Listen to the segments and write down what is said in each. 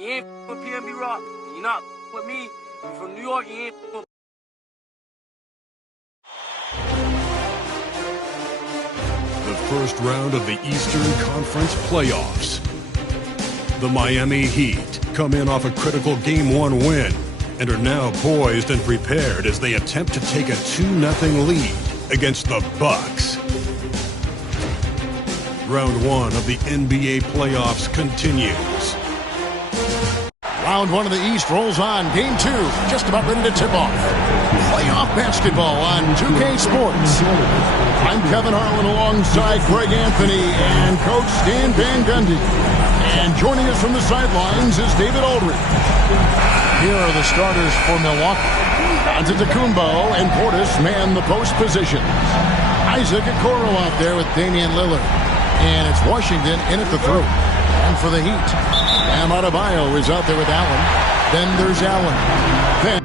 You ain't with PNB Rock. You're not with me. You're from New York. You ain't with The first round of the Eastern Conference playoffs. The Miami Heat come in off a critical Game 1 win and are now poised and prepared as they attempt to take a 2-0 lead against the Bucks. Round 1 of the NBA playoffs continues. Round 1 of the East rolls on. Game 2 just about ready to tip off. Playoff basketball on 2K Sports. I'm Kevin Harlan alongside Greg Anthony and Coach Stan Van Gundy. And joining us from the sidelines is David Aldridge. Here are the starters for Milwaukee. Antetokounmpo and Portis man the post positions. Isaac Okoro out there with Damian Lillard. And it's Washington in at the 3. And for the Heat, Bam Adebayo is out there with Allen. Then there's Allen. Then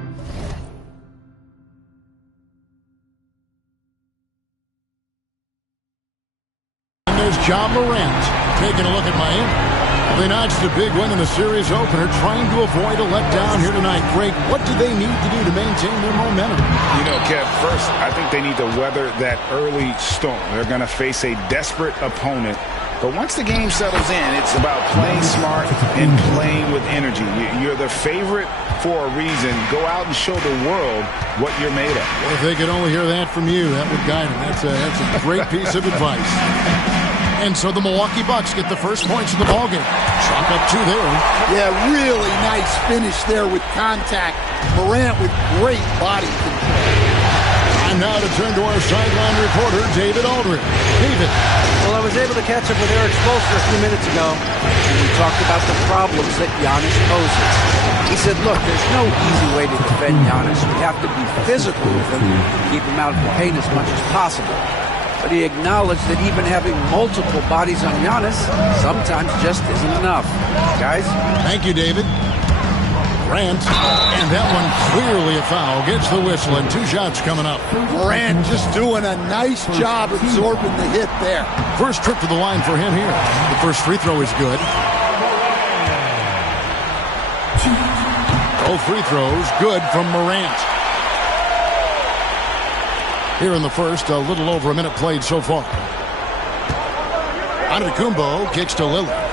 there's Ja Morant. Taking a look at Miami. They notched a big win in the series opener, trying to avoid a letdown here tonight. Greg, what do they need to do to maintain their momentum? You know, Kev, first, I think they need to weather that early storm. They're going to face a desperate opponent. But once the game settles in, it's about playing smart and playing with energy. You're the favorite for a reason. Go out and show the world what you're made of. Well, if they could only hear that from you, that would guide them. That's a great piece of advice. And so the Milwaukee Bucks get the first points of the ballgame. Chalk up 2 there. Yeah, really nice finish there with contact. Morant with great body control. And now to turn to our sideline reporter, David Aldridge. David. Well, I was able to catch up with Eric Spoelstra a few minutes ago, and we talked about the problems that Giannis poses. He said, look, there's no easy way to defend Giannis. We have to be physical with him, keep him out of the paint as much as possible. But he acknowledged that even having multiple bodies on Giannis sometimes just isn't enough. Guys? Thank you, David. Grant, and that one clearly a foul. Gets the whistle, and 2 shots coming up. Grant just doing a nice job absorbing the hit there. First trip to the line for him here. The first free throw is good. Both free throws good from Morant. Here in the first, a little over a minute played so far. Antetokounmpo kicks to Lillard.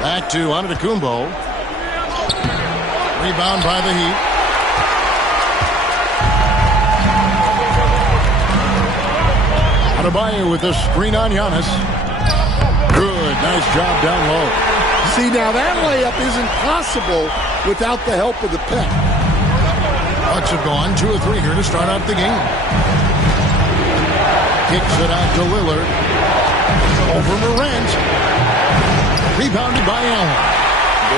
Back to Antetokounmpo. Rebound by the Heat. Adebayo with a screen on Giannis. Good, nice job down low. See, now that layup isn't possible without the help of the pick. Bucks have gone 2 or 3 here to start out the game. Kicks it out to Lillard. Over Morant. Rebounded by Allen.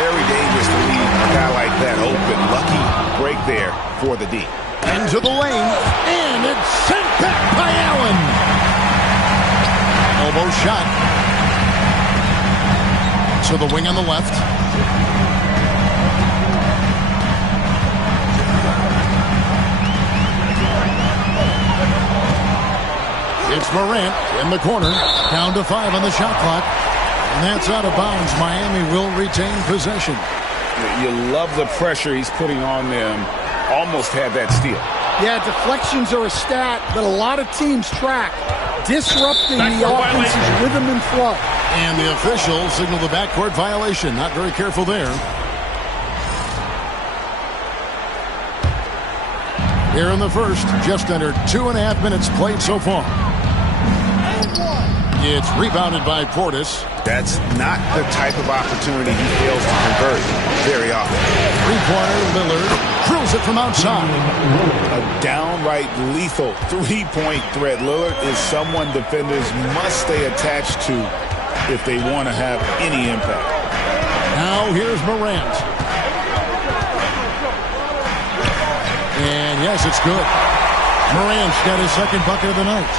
Very dangerous to leave a guy like that open. Lucky break there for the D. Into the lane. And it's sent back by Allen. Elbow shot. To the wing on the left. It's Morant in the corner. Down to 5 on the shot clock. And that's out of bounds. Miami will retain possession. You love the pressure he's putting on them. Almost had that steal. Yeah, deflections are a stat that a lot of teams track. Disrupting the offense's rhythm and flow. And the officials signal the backcourt violation. Not very careful there. Here in the first, just under 2.5 minutes played so far. It's rebounded by Portis. That's not the type of opportunity he fails to convert very often. Three-pointer, Lillard drills it from outside. A downright lethal three-point threat. Lillard is someone defenders must stay attached to if they want to have any impact. Now here's Morant. And yes, it's good. Morant's got his second bucket of the night.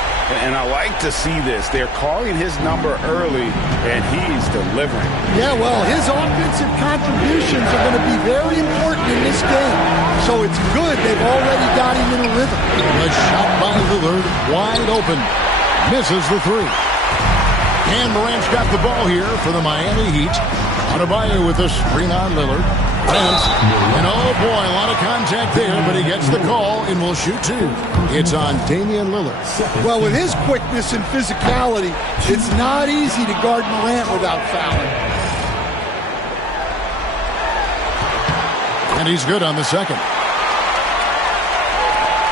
And I like to see this. They're calling his number early, and he's delivering. Yeah, well, his offensive contributions are going to be very important in this game. So it's good they've already got him in a rhythm. A shot by Lillard, wide open. Misses the 3. And Morant's got the ball here for the Miami Heat. Adebayo with a screen on Lillard. Pence. And oh boy, a lot of contact there, but he gets the call and will shoot two. It's on Damian Lillard. Well, with his quickness and physicality, it's not easy to guard Morant without fouling. And he's good on the second.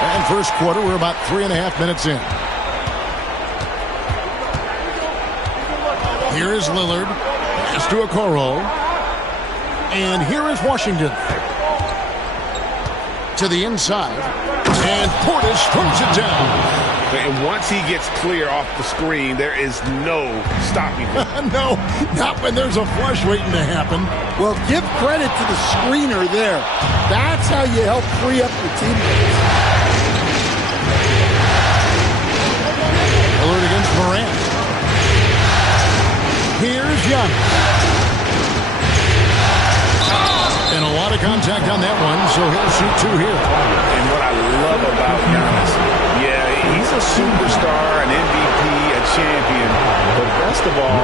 And first quarter, we're about 3.5 minutes in. Here is Lillard. Pass to Okoro. And here is Washington. To the inside. And Portis throws it down. And once he gets clear off the screen, there is no stopping him. No, not when there's a flush waiting to happen. Well, give credit to the screener there. That's how you help free up your teammates. Lillard against Morant. Here's Giannis. And a lot of contact on that one, so he'll shoot two here. And what I love about Giannis, yeah, he's a superstar, an MVP, a champion, but best of all,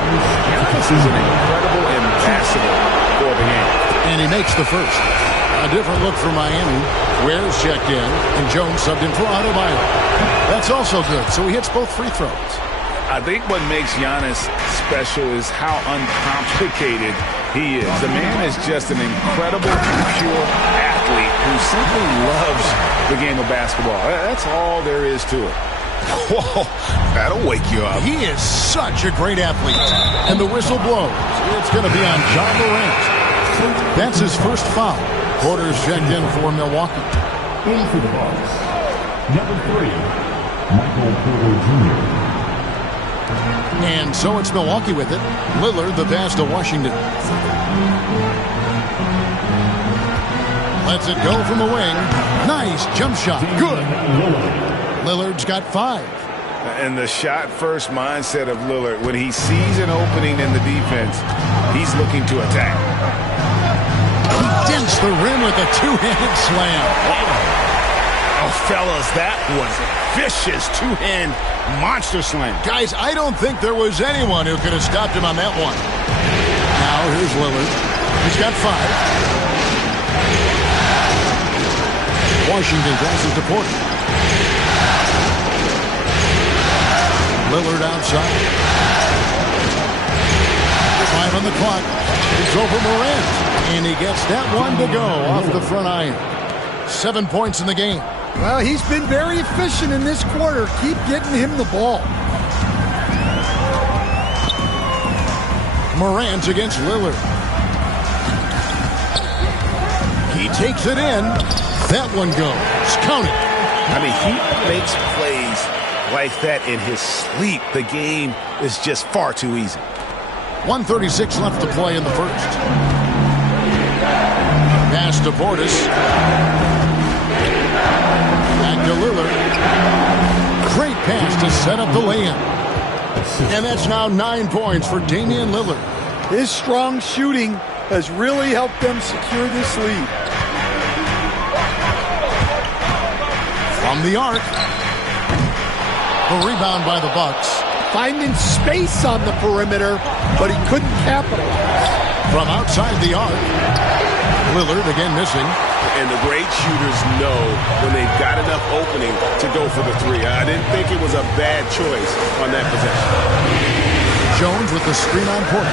Giannis is an incredible ambassador for the game. And he makes the first. A different look for Miami. Ware's checked in, and Jones subbed in for Adebayo. That's also good, so he hits both free throws. I think what makes Giannis special is how uncomplicated he is. The man is just an incredible, pure athlete who simply loves the game of basketball. That's all there is to it. Whoa, that'll wake you up. He is such a great athlete. And the whistle blows. It's going to be on John Morant. That's his first foul. Porter's checked in for Milwaukee. Into the box, number 3, Michael Porter Jr. And so it's Milwaukee with it. Lillard the pass to Washington. Lets it go from the wing. Nice jump shot. Good. Lillard's got 5. And the shot-first mindset of Lillard, when he sees an opening in the defense, he's looking to attack. He dents the rim with a two-handed slam. Oh, fellas, that was a vicious two-hand monster slam. Guys, I don't think there was anyone who could have stopped him on that one. Now, here's Lillard. He's got 5. Washington passes to Porter. Lillard outside. 5 on the clock. It's over Morant. And he gets that one to go off the front iron. 7 points in the game. Well, he's been very efficient in this quarter. Keep getting him the ball. Morant against Lillard. He takes it in. That one goes. Count it. I mean, he makes plays like that in his sleep. The game is just far too easy. 1:36 left to play in the first. Pass to Portis. Back to Lillard. Great pass to set up the lay-in. And that's now 9 points for Damian Lillard. His strong shooting has really helped them secure this lead. From the arc. The rebound by the Bucks. Finding space on the perimeter, but he couldn't capitalize. From outside the arc. Lillard again missing. And the great shooters know when they've got enough opening to go for the three. I didn't think it was a bad choice on that possession. Jones with the screen on Porter.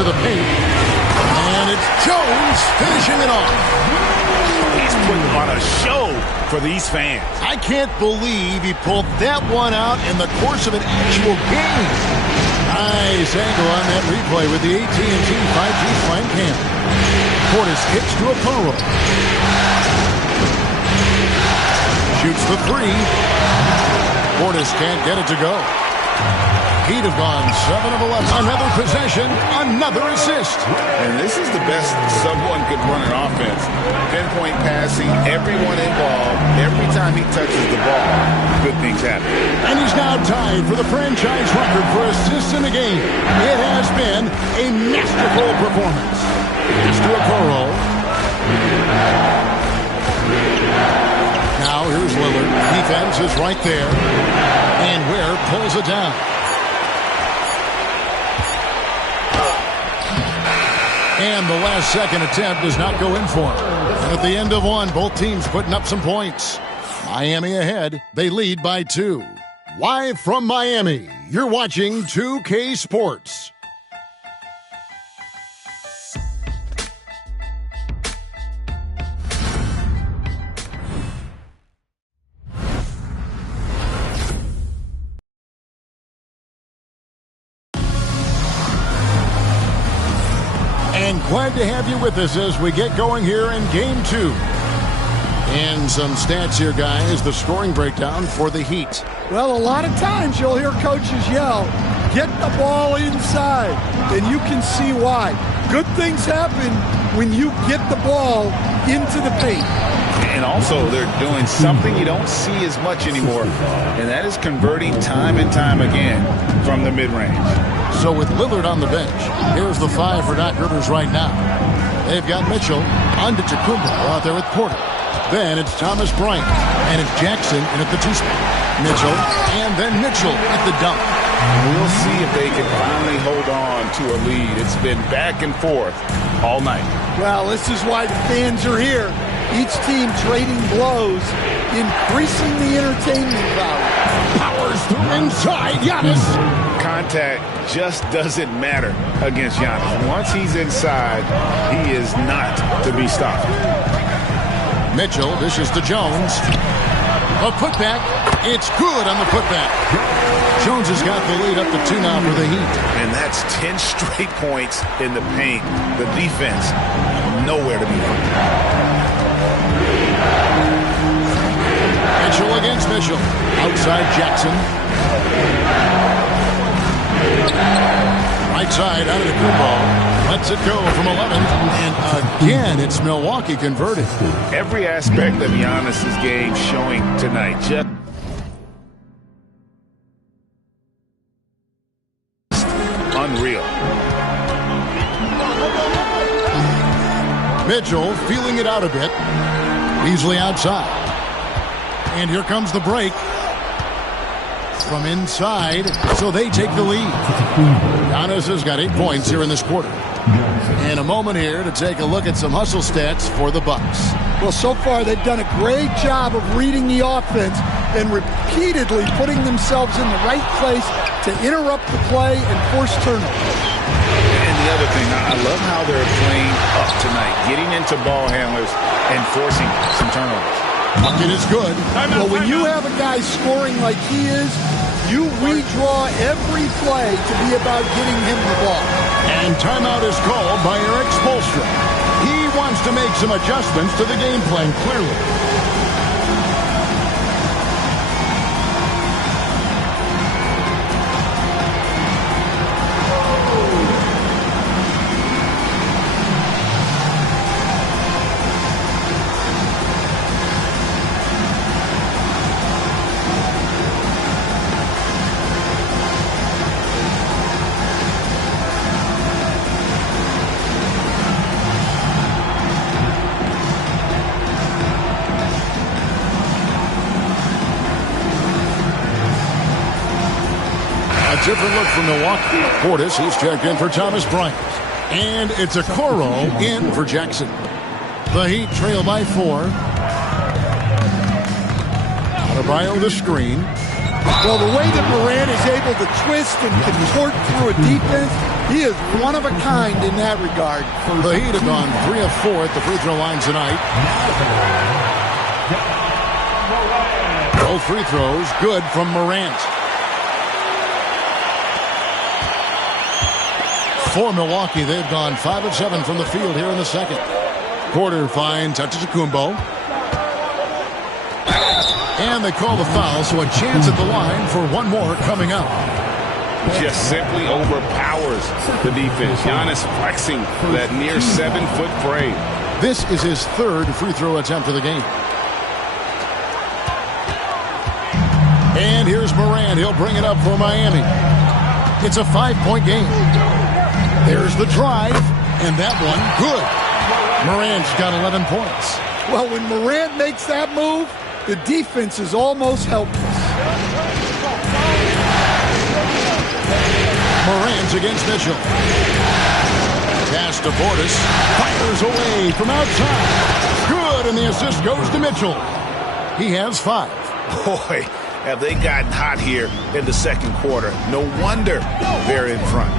To the paint. And it's Jones finishing it off. He's putting on a show for these fans. I can't believe he pulled that one out in the course of an actual game. Nice angle on that replay with the AT&T 5G Slam Cam. Portis kicks to Okoro. Shoots the 3. Portis can't get it to go. Heat have gone 7 of 11. Another possession, another assist. And this is the best someone could run an offense. Pinpoint passing, everyone involved. Every time he touches the ball, good things happen. And he's now tied for the franchise record for assists in the game. It has been a masterful performance. It's to Okoro. Now here's Lillard. Defense is right there. And Ware pulls it down. And the last second attempt does not go in for him. And at the end of one, both teams putting up some points. Miami ahead. They lead by 2. Live from Miami, you're watching 2K Sports. And glad to have you with us as we get going here in Game 2. And some stats here, guys. The scoring breakdown for the Heat. Well, a lot of times you'll hear coaches yell, get the ball inside, and you can see why. Good things happen when you get the ball into the paint. And also, they're doing something you don't see as much anymore, and that is converting time and time again from the mid-range. So with Lillard on the bench, here's the 5 for Doc Rivers right now. They've got Mitchell, Antetokounmpo out there with Porter. Then it's Thomas Bryant, and it's Jackson in at the 2-spot. Mitchell, and then Mitchell at the dunk. We'll see if they can finally hold on to a lead. It's been back and forth all night. Well, this is why the fans are here. Each team trading blows, increasing the entertainment value. Powers through inside, Giannis. Contact just doesn't matter against Giannis. Once he's inside, he is not to be stopped. Mitchell dishes to Jones. A putback. It's good on the putback. Jones has got the lead up to 2 now for the Heat. And that's 10 straight points in the paint. The defense, nowhere to be found. Mitchell against Mitchell. Outside Jackson. Right side out of the ball. Lets it go from 11. And again, it's Milwaukee converted. Every aspect of Giannis' game showing tonight. Just unreal. Mitchell feeling it out a bit. Beasley outside. And here comes the break. From inside, so they take the lead. Giannis has got 8 points here in this quarter. And a moment here to take a look at some hustle stats for the Bucks. Well, so far they've done a great job of reading the offense and repeatedly putting themselves in the right place to interrupt the play and force turnovers. And the other thing, I love how they're playing up tonight, getting into ball handlers and forcing some turnovers. Bucket is good. Well, when you have a guy scoring like he is, you redraw every play to be about getting him the ball. And timeout is called by Eric Spoelstra. He wants to make some adjustments to the game plan, clearly. Different look from Milwaukee. Portis, he's checked in for Thomas Bryant. And it's a Okoro in for Jackson. The Heat trail by 4. Adebayo the screen. Well, the way that Morant is able to twist and contort through a defense, he is one of a kind in that regard. The Heat have gone 3 of 4 at the free throw line tonight. Both free throws good from Morant. For Milwaukee, they've gone 5 of 7 from the field here in the second. Porter finds Antetokounmpo. And they call the foul, so a chance at the line for one more coming up. Just simply overpowers the defense. Giannis flexing that near 7-foot frame. This is his 3rd free throw attempt of the game. And here's Morant. He'll bring it up for Miami. It's a 5-point game. There's the drive, and that one, good. Morant's got 11 points. Well, when Morant makes that move, the defense is almost helpless. Morant against Mitchell. Pass to Portis. Fires away from outside. Good, and the assist goes to Mitchell. He has 5. Boy, have they gotten hot here in the second quarter. No wonder they're in front.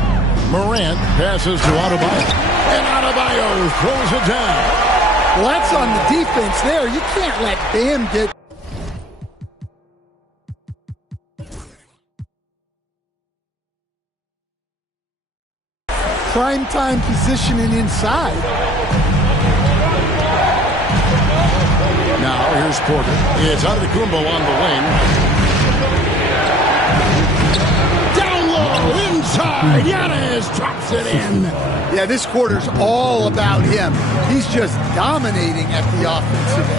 Morant passes to Adebayo. And Adebayo throws it down. Well, that's on the defense there. You can't let Bam get... prime time positioning inside. Now here's Porter. It's Antetokounmpo on the wing. Down low, inside. Giannis drops it in. Yeah, this quarter's all about him. He's just dominating at the offensive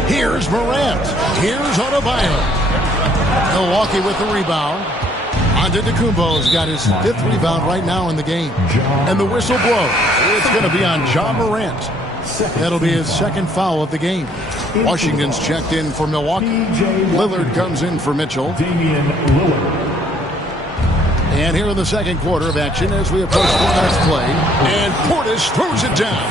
end. Here's Morant. Here's Adebayo. Milwaukee with the rebound. Antetokounmpo's got his 5th rebound right now in the game. And the whistle blows. It's going to be on Ja Morant. That'll be his 2nd foul of the game. Washington's checked in for Milwaukee. Lillard comes in for Mitchell. Damian Lillard. And here in the second quarter of action as we approach the last play. And Portis throws it down.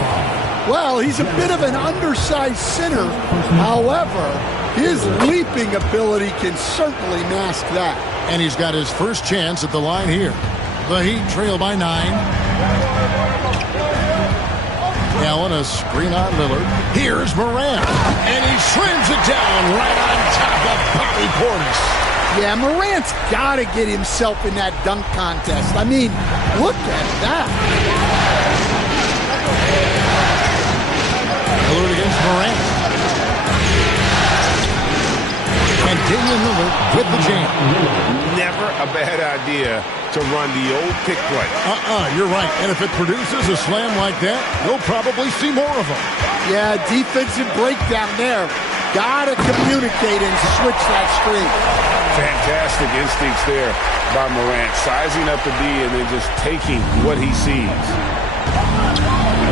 Well, he's a bit of an undersized center. However, his leaping ability can certainly mask that. And he's got his first chance at the line here. The Heat trail by 9. Allen, a screen on Lillard. Here's Morant. And he slams it down right on top of Bobby Portis. Yeah, Morant's got to get himself in that dunk contest. I mean, look at that. Lillard against Morant. And Damian Lillard with the jam. Never a bad idea to run the old pick play. You're right. And if it produces a slam like that, you'll probably see more of them. Yeah, defensive breakdown there. Gotta communicate and switch that screen. Fantastic instincts there by Morant. Sizing up the D and then just taking what he sees.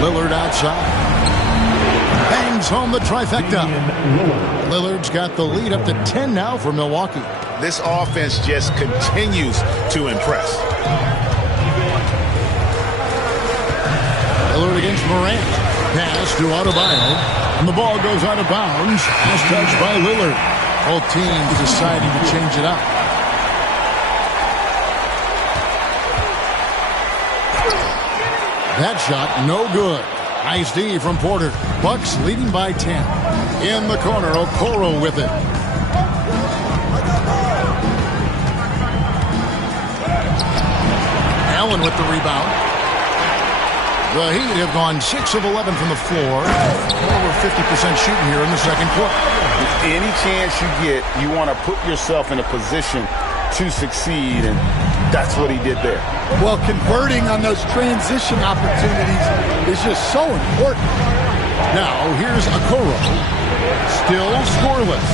Lillard outside. Bangs home the trifecta. Lillard's got the lead up to 10 now for Milwaukee. This offense just continues to impress. Lillard against Morant. Pass to Adebayo. And the ball goes out of bounds. Pass touched by Lillard. Both teams deciding to change it up. That shot, no good. Nice D from Porter. Bucks leading by 10. In the corner, Okoro with it. Allen with the rebound. The Heat have gone 6 of 11 from the floor. Over 50% shooting here in the second quarter. Any chance you get, you want to put yourself in a position to succeed, and that's what he did there. Well, converting on those transition opportunities is just so important. Now, here's Okoro. Still scoreless.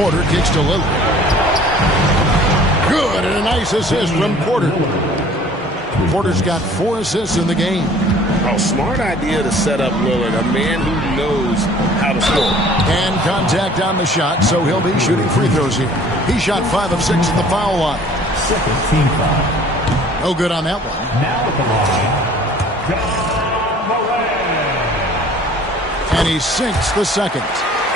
Porter kicks to Lillard. Good, and a nice assist from Porter. Porter's got 4 assists in the game. Oh, smart idea to set up Lillard, a man who knows how to score. And contact on the shot, so he'll be shooting free throws here. He shot 5 of 6 at the foul line. Second team foul. No good on that one. Now at the line, Ja Morant. And he sinks the second.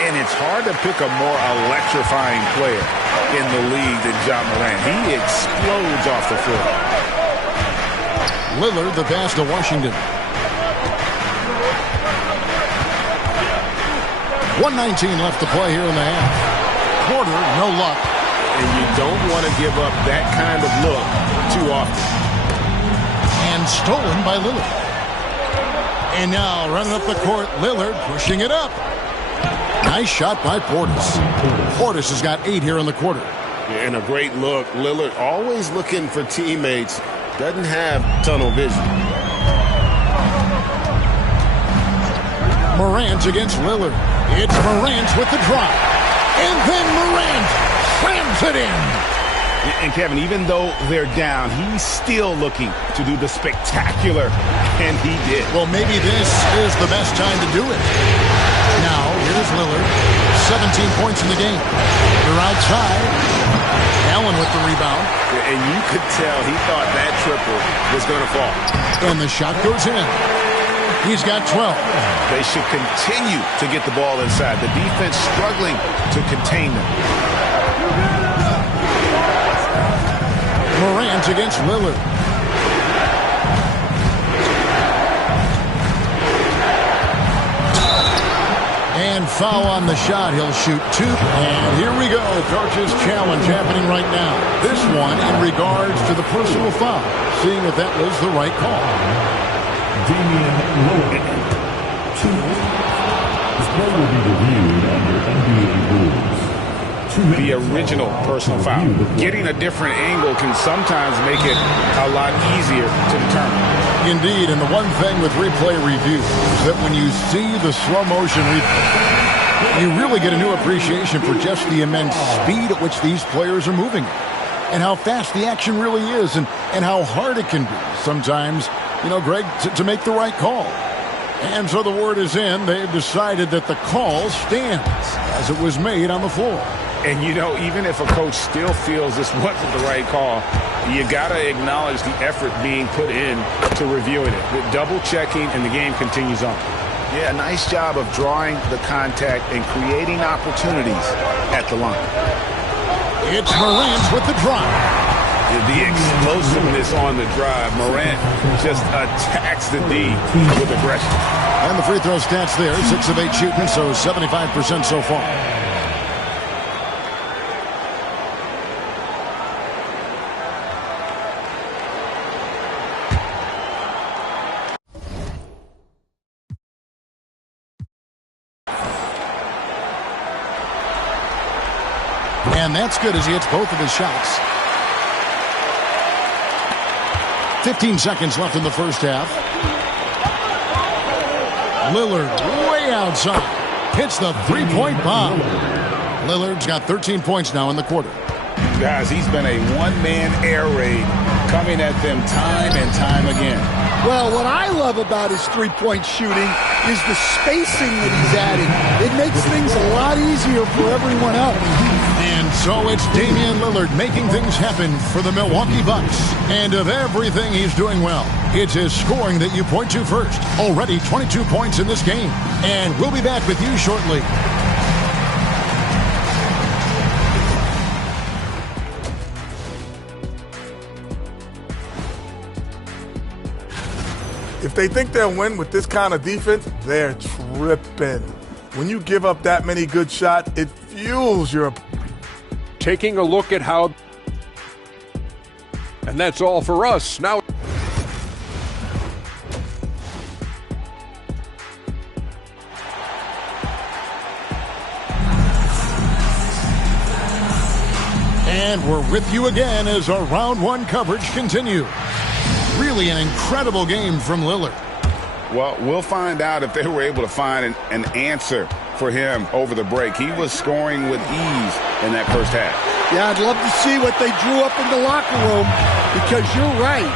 And it's hard to pick a more electrifying player in the league than Ja Morant. He explodes off the floor. Lillard, the pass to Washington. 1:19 left to play here in the half. Porter, no luck. And you don't want to give up that kind of look too often. And stolen by Lillard. And now running up the court, Lillard pushing it up. Nice shot by Portis. Portis has got 8 here in the quarter. And a great look. Lillard always looking for teammates. Doesn't have tunnel vision. Morant against Lillard. It's Morant with the drive. And then Morant slams it in. And Kevin, even though they're down, he's still looking to do the spectacular, and he did. Well, maybe this is the best time to do it. Now, here's Lillard. 17 points in the game. They're outside. Allen with the rebound. And you could tell he thought that triple was going to fall. And the shot goes in. He's got 12. They should continue to get the ball inside. The defense struggling to contain them. Morant against Lillard. And foul on the shot. He'll shoot 2. And here we go. Coach's challenge happening right now. This one in regards to the personal foul. Seeing if that was the right call. Damian Lillard. 2. This play will be reviewed under NBA rules. The original personal foul. Getting a different angle can sometimes make it a lot easier to determine. Indeed, and the one thing with replay review is that when you see the slow motion replay, you really get a new appreciation for just the immense speed at which these players are moving and how fast the action really is and how hard it can be sometimes, Greg, to make the right call. And so the word is in. They've decided that the call stands as it was made on the floor. And, even if a coach still feels this wasn't the right call, you got to acknowledge the effort being put in to reviewing it. With double-checking, and the game continues on. Yeah, nice job of drawing the contact and creating opportunities at the line. It's Morant with the drive. The explosiveness on the drive. Morant just attacks the D with aggression. And the free throw stats there, 6 of 8 shooting, so 75% so far. And that's good as he hits both of his shots. 15 seconds left in the first half. Lillard way outside. Hits the three-point bomb. Lillard's got 13 points now in the quarter. Guys, he's been a one-man air raid coming at them time and time again. Well, what I love about his three-point shooting is the spacing that he's adding. It makes things a lot easier for everyone else. And so it's Damian Lillard making things happen for the Milwaukee Bucks. And of everything he's doing well, it's his scoring that you point to first. Already 22 points in this game. And we'll be back with you shortly. If they think they'll win with this kind of defense, they're tripping. When you give up that many good shots, it fuels your... Taking a look at how... And that's all for us. Now... And we're with you again as our round one coverage continues. Really an incredible game from Lillard. Well, we'll find out if they were able to find an answer for him over the break. He was scoring with ease in that first half. Yeah, I'd love to see what they drew up in the locker room because you're right.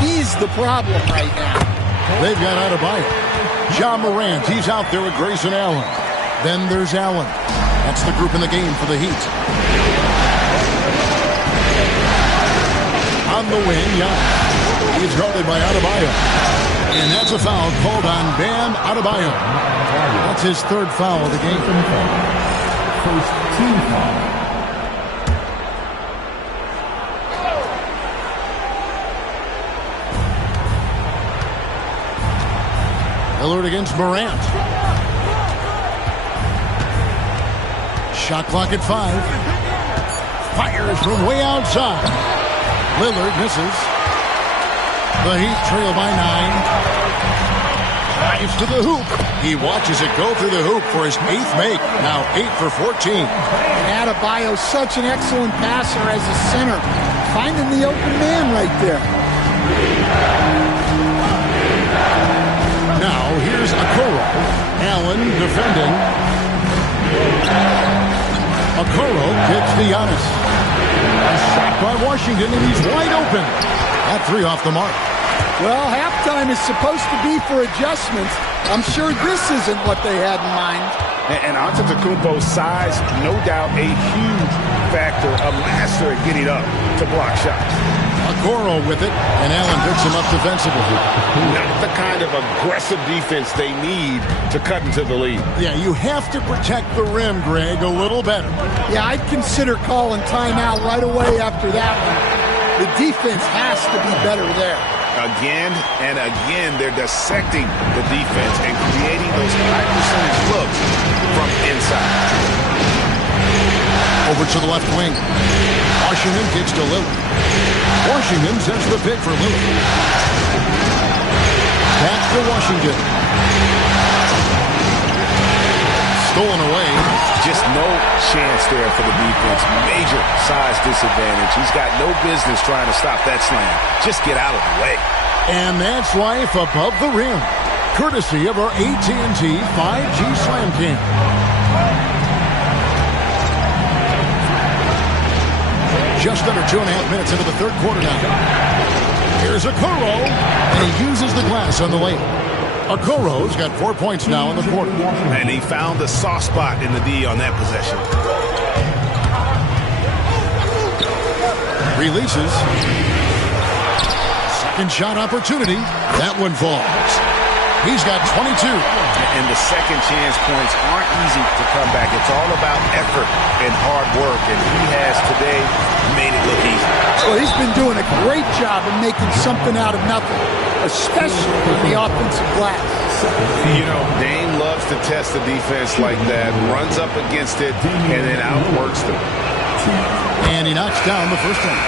He's the problem right now. They've got Adebayo. Ja Morant, he's out there with Grayson Allen. Then there's Allen. That's the group in the game for the Heat. On the wing, he's guarded by Adebayo. And that's a foul called on Bam Adebayo. That's his third foul of the game. First team foul. Lillard against Morant. Shot clock at 5. Fires from way outside. Lillard misses. The Heat trail by 9. Drives to the hoop. He watches it go through the hoop for his 8th make. Now 8 for 14. And Adebayo's such an excellent passer as a center. Finding the open man right there. Now here's Okoro. Allen defending. Okoro kicks to Giannis. A shot by Washington, and he's wide open. That 3 off the mark. Well, halftime is supposed to be for adjustments. I'm sure this isn't what they had in mind. And Antetokounmpo's size, no doubt a huge factor, a master at getting up to block shots. Okoro with it, and Allen picks him up defensively. Not the kind of aggressive defense they need to cut into the lead. Yeah, you have to protect the rim, Greg, a little better. Yeah, I'd consider calling timeout right away after that one. The defense has to be better there. Again and again, they're dissecting the defense and creating those high percentage looks from inside. Over to the left wing. Washington kicks to Lillard. Washington sends the pick for Lillard. Back to Washington. Stolen away. Just no chance there for the defense. Major size disadvantage. He's got no business trying to stop that slam. Just get out of the way. And that's life above the rim. Courtesy of our AT&T 5G Slam Cam. Just under 2.5 minutes into the third quarter now. Here's Okoro, and he uses the glass on the layup. Okoro's got 4 points now in the quarter. And he found the soft spot in the D on that possession. Releases. Second shot opportunity. That one falls. He's got 22. And the second chance points aren't easy to come back. It's all about effort and hard work. And he has today made it look easy. Well, he's been doing a great job of making something out of nothing, especially in the offensive glass. You know, Dame loves to test the defense like that, runs up against it, and then outworks them. And he knocks down the first one.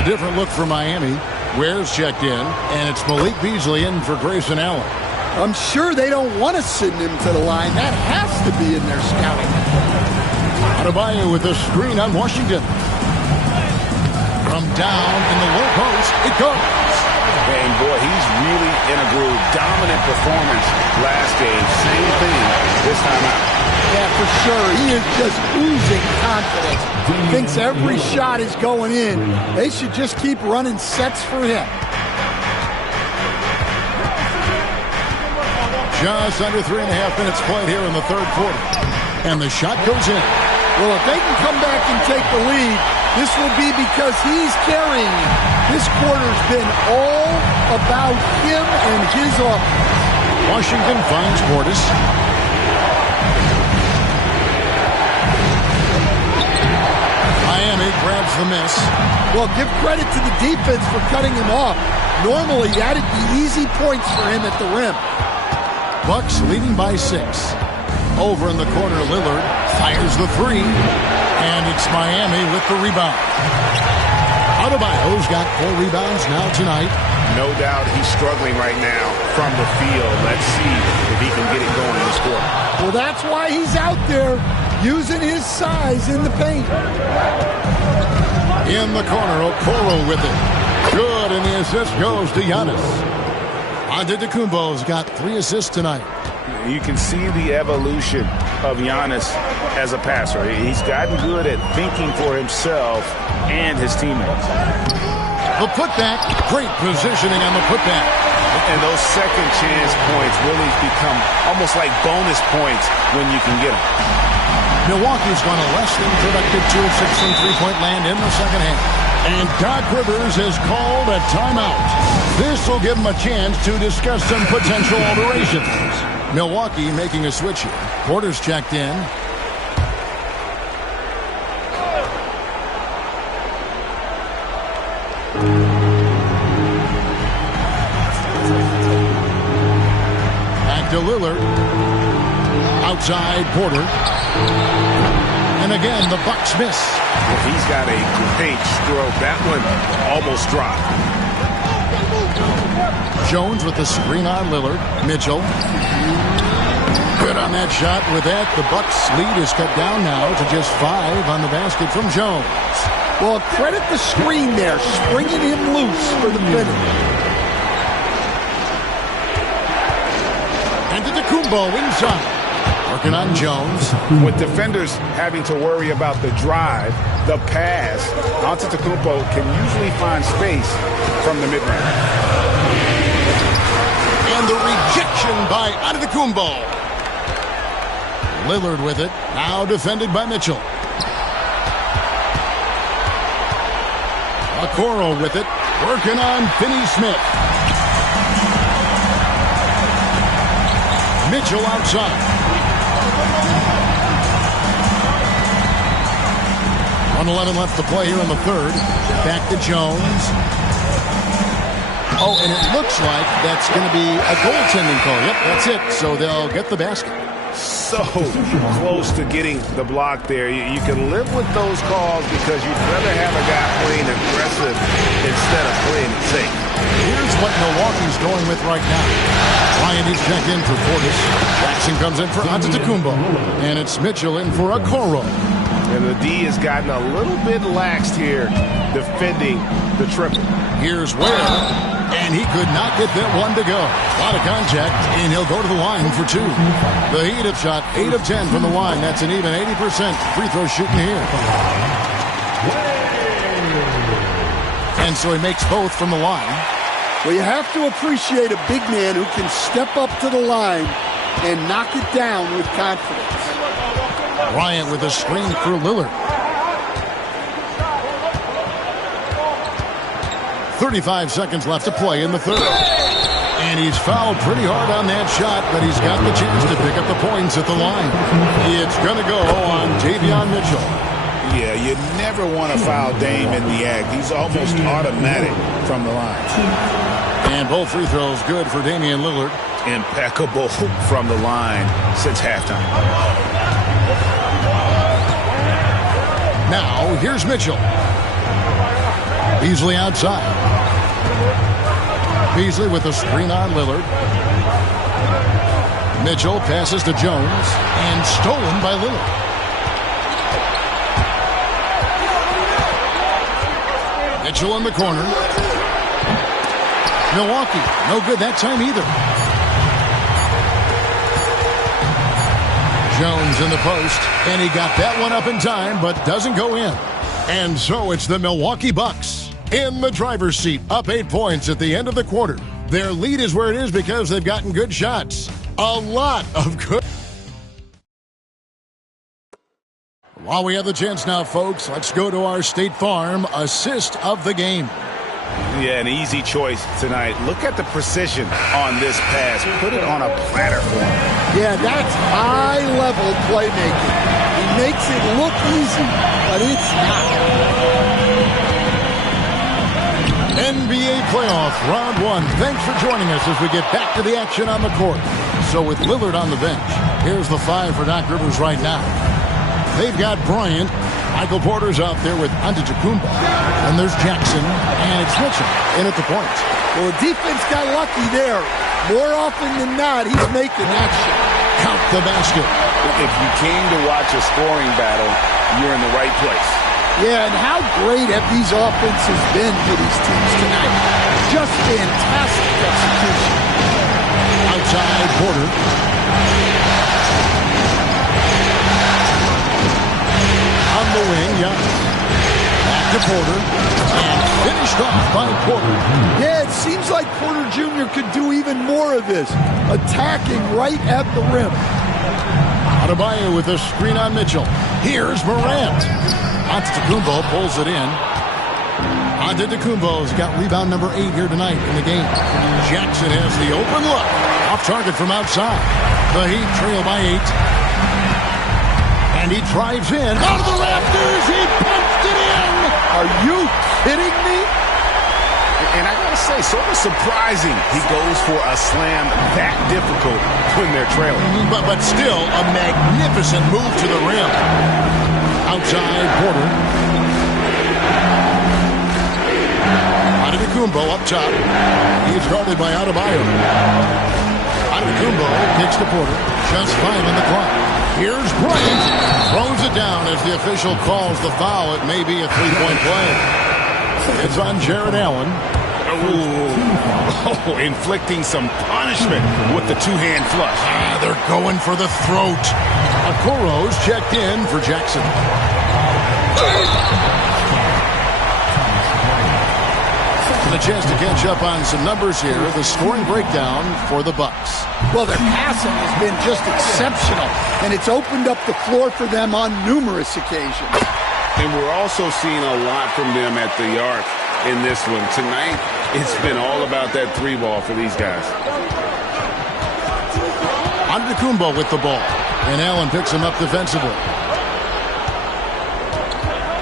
A different look for Miami. Ware's checked in, and it's Malik Beasley in for Grayson Allen. I'm sure they don't want to send him to the line. That has to be in their scouting. Adebayo with a screen on Washington. From down in the low post, it goes. And boy, he's really in a groove. Dominant performance last game. Same thing this time out. Yeah, for sure. He is just oozing confidence. Thinks every shot is going in. They should just keep running sets for him. Just under 3.5 minutes played here in the third quarter. And the shot goes in. Well, if they can come back and take the lead, this will be because he's carrying it. This quarter's been all about him and his offense. Washington finds Portis. Miami grabs the miss. Well, give credit to the defense for cutting him off. Normally, that'd be easy points for him at the rim. Bucks leading by 6. Over in the corner, Lillard fires the three, and it's Miami with the rebound. Adebayo's got 4 rebounds now tonight. No doubt he's struggling right now from the field. Let's see if he can get it going in this quarter. Well, that's why he's out there using his size in the paint. In the corner, Okoro with it. Good, and the assist goes to Giannis. Antetokounmpo's got 3 assists tonight. You can see the evolution of Giannis as a passer. He's gotten good at thinking for himself and his teammates. The putback, great positioning on the putback. And those second chance points really become almost like bonus points when you can get them. Milwaukee's gone a less than productive 2 of 6 from three-point land in the second half. And Doc Rivers has called a timeout. This will give him a chance to discuss some potential alterations. Milwaukee making a switch here. Porter's checked in. Back to Lillard. Outside Porter. And again, the Bucks miss. He's got a great stroke. That one almost dropped. Jones with the screen on Lillard. Mitchell. Good on that shot. With that, the Bucks lead is cut down now to just 5 on the basket from Jones. Well, credit the screen there, springing him loose for the finish. Antetokounmpo inside. Working on Jones. With defenders having to worry about the drive, the pass, Antetokounmpo can usually find space from the mid-range. And the rejection by Antetokounmpo. Lillard with it. Now defended by Mitchell. Okoro with it. Working on Finney-Smith. Mitchell outside. 1:11 left to play here in the third. Back to Jones. Oh, and it looks like that's going to be a goaltending call. Yep, that's it. So they'll get the basket. So close to getting the block there. You can live with those calls because you'd rather have a guy playing aggressive instead of playing it safe. Here's what Milwaukee's going with right now. Ryan needs checked in for Portis. Jackson comes in for Antetokounmpo. And it's Mitchell in for Okoro. And the D has gotten a little bit laxed here defending the triple. Here's Ware. And he could not get that one to go. A lot of contact, and he'll go to the line for 2. The Heat have shot 8 of 10 from the line. That's an even 80% free throw shooting here. And so he makes both from the line. Well, you have to appreciate a big man who can step up to the line and knock it down with confidence. Bryant with a screen for Lillard. 35 seconds left to play in the third. And he's fouled pretty hard on that shot, but he's got the chance to pick up the points at the line. It's going to go on Davion Mitchell. Yeah, you never want to foul Dame in the act. He's almost automatic from the line. And both free throws good for Damian Lillard. Impeccable from the line since halftime. Now, here's Mitchell. Beasley outside. Beasley with a screen on Lillard. Mitchell passes to Jones and stolen by Lillard. Mitchell in the corner. Milwaukee, no good that time either. Jones in the post, and he got that one up in time, but doesn't go in. And so it's the Milwaukee Bucks in the driver's seat, up 8 points at the end of the quarter. Their lead is where it is because they've gotten good shots. A lot of good. While we have the chance now, folks, let's go to our State Farm assist of the game. Yeah, an easy choice tonight. Look at the precision on this pass. Put it on a platter for him. Yeah, that's high-level playmaking. He makes it look easy, but it's not. NBA playoff round 1. Thanks for joining us as we get back to the action on the court. So with Lillard on the bench, here's the 5 for Doc Rivers right now. They've got Bryant. Michael Porter's out there with Antetokounmpo. And there's Jackson, and it's Mitchell in at the point. Well, the defense got lucky there. More often than not, he's making that shot. Count the basket. If you came to watch a scoring battle, you're in the right place. Yeah, and how great have these offenses been for these teams tonight? Just fantastic execution. Outside, Porter. On the wing, yeah. Back to Porter. And finished off by Porter. Yeah, it seems like Porter Jr. could do even more of this. Attacking right at the rim. Adebayo with a screen on Mitchell. Here's Morant. Antetokounmpo pulls it in. Antetokounmpo's got rebound number 8 here tonight in the game. Jackson has the open look. Off target from outside. The Heat trail by 8. And he drives in. Out of the rafters. He punched it in. Are you kidding me? And I gotta say, sort of surprising he goes for a slam that difficult when they're trailing. But still a magnificent move to the rim. Outside, Porter. Antetokounmpo up top. He's guarded by Adebayo. Antetokounmpo kicks to Porter. Just 5 on the clock. Here's Bryant. Throws it down as the official calls the foul. It may be a 3-point play. It's on Jared Allen. Oh, inflicting some punishment with the two-hand flush. They're going for the throat. Okoro's checked in for Jackson. The chance to catch up on some numbers here. The scoring breakdown for the Bucks. Well, their passing has been just exceptional, and it's opened up the floor for them on numerous occasions. And we're also seeing a lot from them at the arc in this one. Tonight, it's been all about that three ball for these guys. Antetokounmpo with the ball, and Allen picks him up defensively.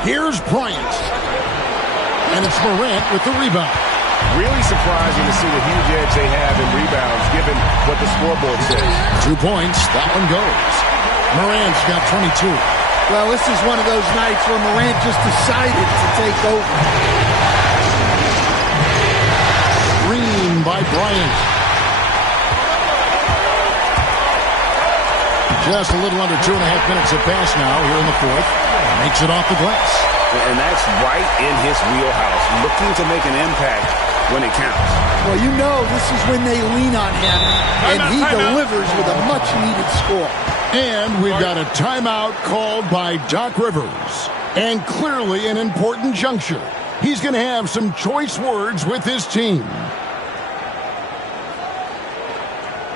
Here's Bryant, and it's Morant with the rebound. Really surprising to see the huge edge they have in rebounds, given what the scoreboard says. 2 points, that one goes. Morant's got 22. Well, this is one of those nights where Morant just decided to take over. Green by Bryant. Just a little under 2.5 minutes have passed now here in the fourth. Makes it off the glass. And that's right in his wheelhouse, looking to make an impact when it counts. Well, you know this is when they lean on him, and he delivers with a much-needed score. And we've got a timeout called by Doc Rivers. And clearly an important juncture. He's going to have some choice words with his team.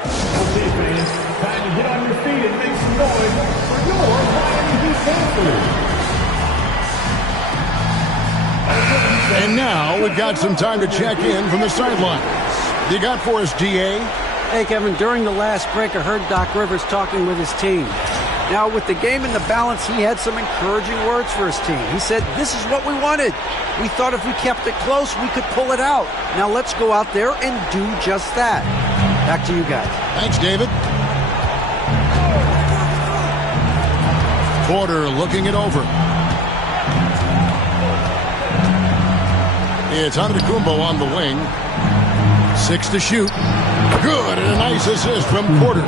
Okay, fans, time to get on your feet and make some noise for your Miami Heat Panthers. And now we've got some time to check in from the sidelines. You got for us, DA? Hey, Kevin, during the last break, I heard Doc Rivers talking with his team. Now, with the game in the balance, he had some encouraging words for his team. He said, this is what we wanted. We thought if we kept it close, we could pull it out. Now let's go out there and do just that. Back to you guys. Thanks, David. Porter looking it over. It's Antetokounmpo on the wing. 6 to shoot. Good, and a nice assist from Porter.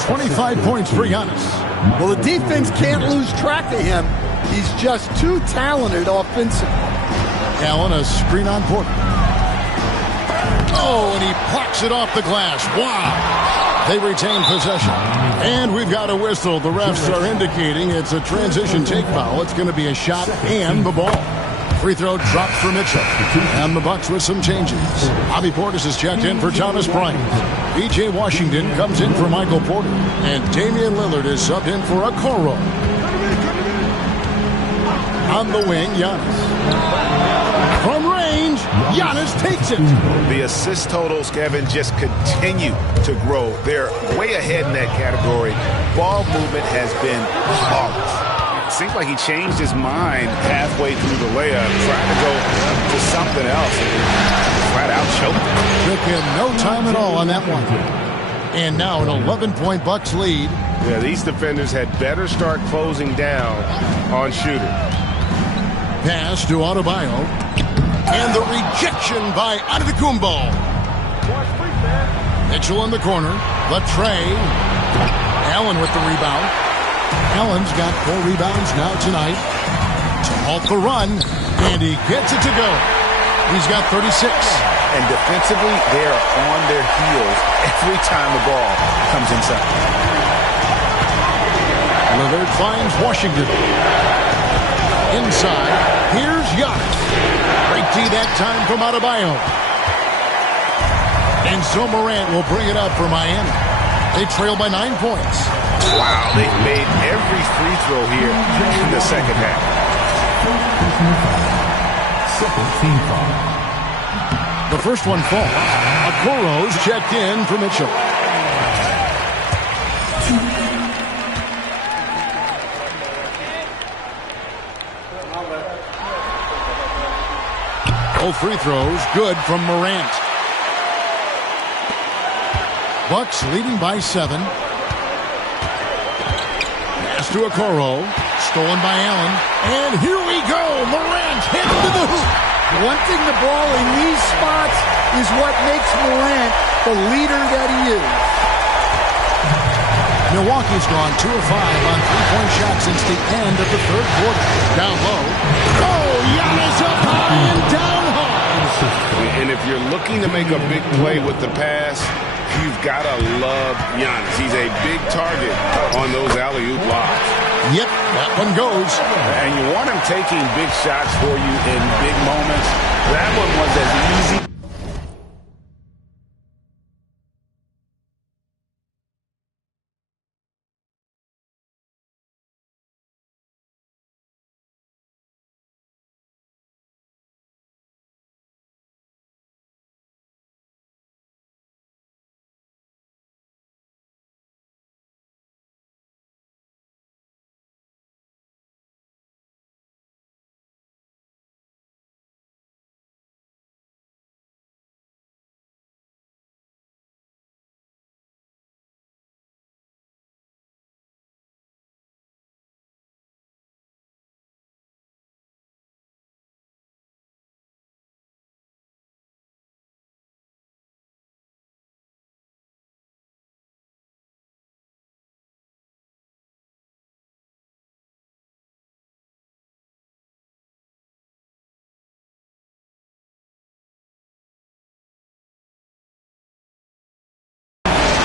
25 points for Giannis. Well, the defense can't lose track of him. He's just too talented offensively. Allen, a screen on Porter. Oh, and he plucks it off the glass. Wow. They retain possession. And we've got a whistle. The refs are indicating it's a transition take foul. It's going to be a shot and the ball. Free throw dropped for Mitchell. And the Bucks with some changes. Bobby Portis is checked in for Thomas Bryant. P.J. Washington comes in for Michael Porter. And Damian Lillard is subbed in for Okoro. On the wing, Giannis. From range, Giannis takes it. The assist totals, Kevin, just continue to grow. They're way ahead in that category. Ball movement has been flawless. It seems like he changed his mind halfway through the layup, trying to go to something else. Flat out choked him. Took him no time at all on that one. And now an 11-point Bucks lead. Yeah, these defenders had better start closing down on Shooter. Pass to Adebayo. And the rejection by Antetokounmpo. Mitchell in the corner. Latrey. Allen with the rebound. Allen's got 4 rebounds now tonight to halt the run, and he gets it to go. He's got 36. And defensively, they are on their heels every time the ball comes inside. Lillard finds Washington. Inside, here's Giannis. Great D that time from Adebayo. And so Morant will bring it up for Miami. They trail by 9 points. Wow, they've made every free throw here in the second half. The first one falls. Okoro's checked in for Mitchell. Both free throws good from Morant. Bucks leading by 7. Pass to Okoro. Stolen by Allen. And here we go. Morant heading to the hoop. Wanting the ball in these spots is what makes Morant the leader that he is. Milwaukee's gone 2 of 5 on 3-point shots since the end of the third quarter. Down low. Oh, Giannis up high and down hard. And if you're looking to make a big play with the pass, you've got to love Giannis. He's a big target on those alley-oop lobs. Yep, that one goes. And you want him taking big shots for you in big moments. That one was as easy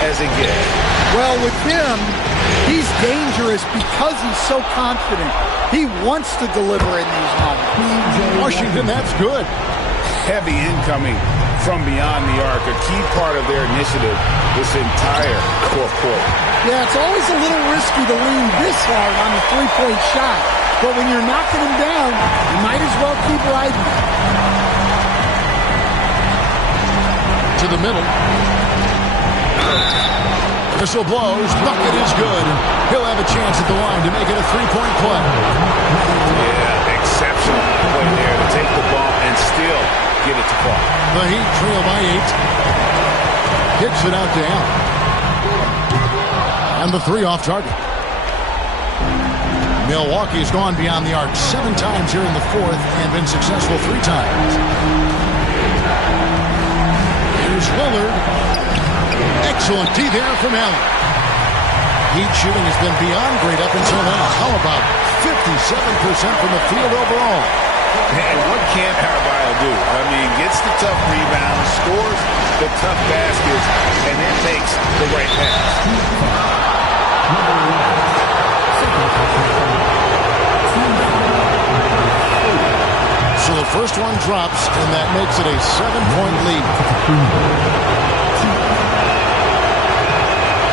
as it gets. Well, with him, he's dangerous because he's so confident. He wants to deliver in these moments. Washington, that's good. Heavy incoming from beyond the arc, a key part of their initiative this entire fourth quarter. Yeah, it's always a little risky to lean this hard on the three-point shot. But when you're knocking him down, you might as well keep riding. To the middle. Whistle blows. Bucket is good. He'll have a chance at the line to make it a three-point play. Yeah, exceptional play there to take the ball and still get it to fall. The Heat trail by 8. Kicks it out to Allen. And the three off target. Milwaukee's gone beyond the arc 7 times here in the fourth and been successful 3 times. Here's Lillard. Excellent D there from Allen. Heat shooting has been beyond great up until now. How about 57% from the field overall? And what can't Harabayo do? I mean, gets the tough rebounds, scores the tough baskets, and then makes the right pass. So the first one drops, and that makes it a 7-point lead.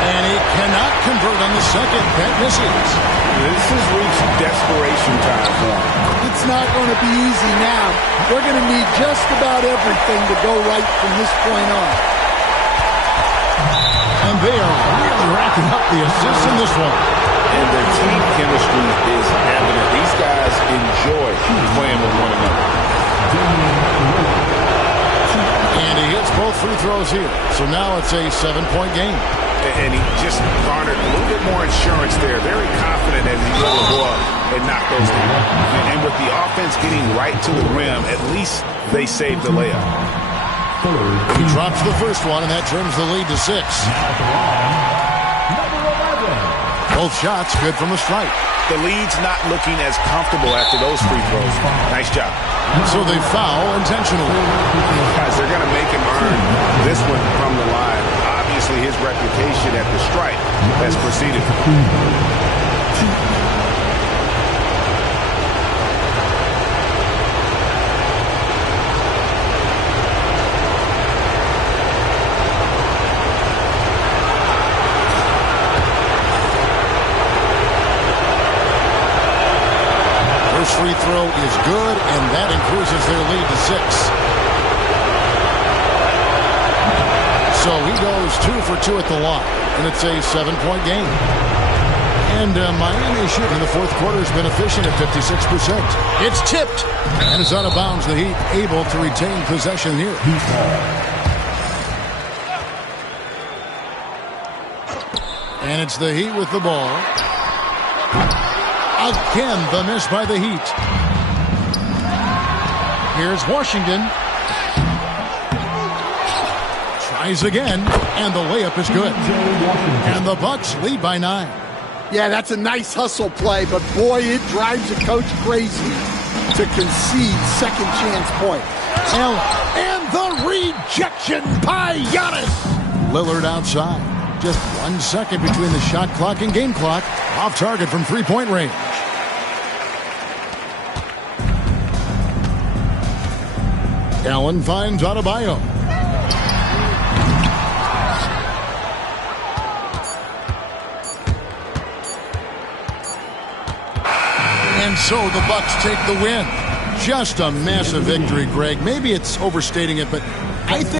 And he cannot convert on the second. That misses. This has reached desperation time for him. It's not going to be easy now. We're going to need just about everything to go right from this point on. And they are really racking up the assists in this one. And their team chemistry is evident. These guys enjoy playing with one another. And he hits both free throws here. So now it's a 7-point game. And he just garnered a little bit more insurance there. Very confident as he will go up and knock those down. And with the offense getting right to the rim, at least they saved the layup. He drops the first one, and that trims the lead to 6. Both shots good from the stripe. The lead's not looking as comfortable after those free throws. Nice job. So they foul intentionally. Guys, they're going to make him earn this one from the line. Obviously, his reputation at the stripe has preceded him. Free throw is good, and that increases their lead to 6. So he goes 2 for 2 at the line, and it's a 7-point game. And Miami shooting in the fourth quarter has been efficient at 56%. It's tipped, and it's out of bounds. The Heat able to retain possession here. And it's the Heat with the ball. Again, the miss by the Heat. Here's Washington. Tries again, and the layup is good. And the Bucks lead by 9. Yeah, that's a nice hustle play, but boy, it drives a coach crazy to concede second chance point. And the rejection by Giannis. Lillard outside. Just 1 second between the shot clock and game clock. Off target from three-point range. Allen finds Adebayo. And so the Bucks take the win. Just a massive victory, Greg. Maybe it's overstating it, but I think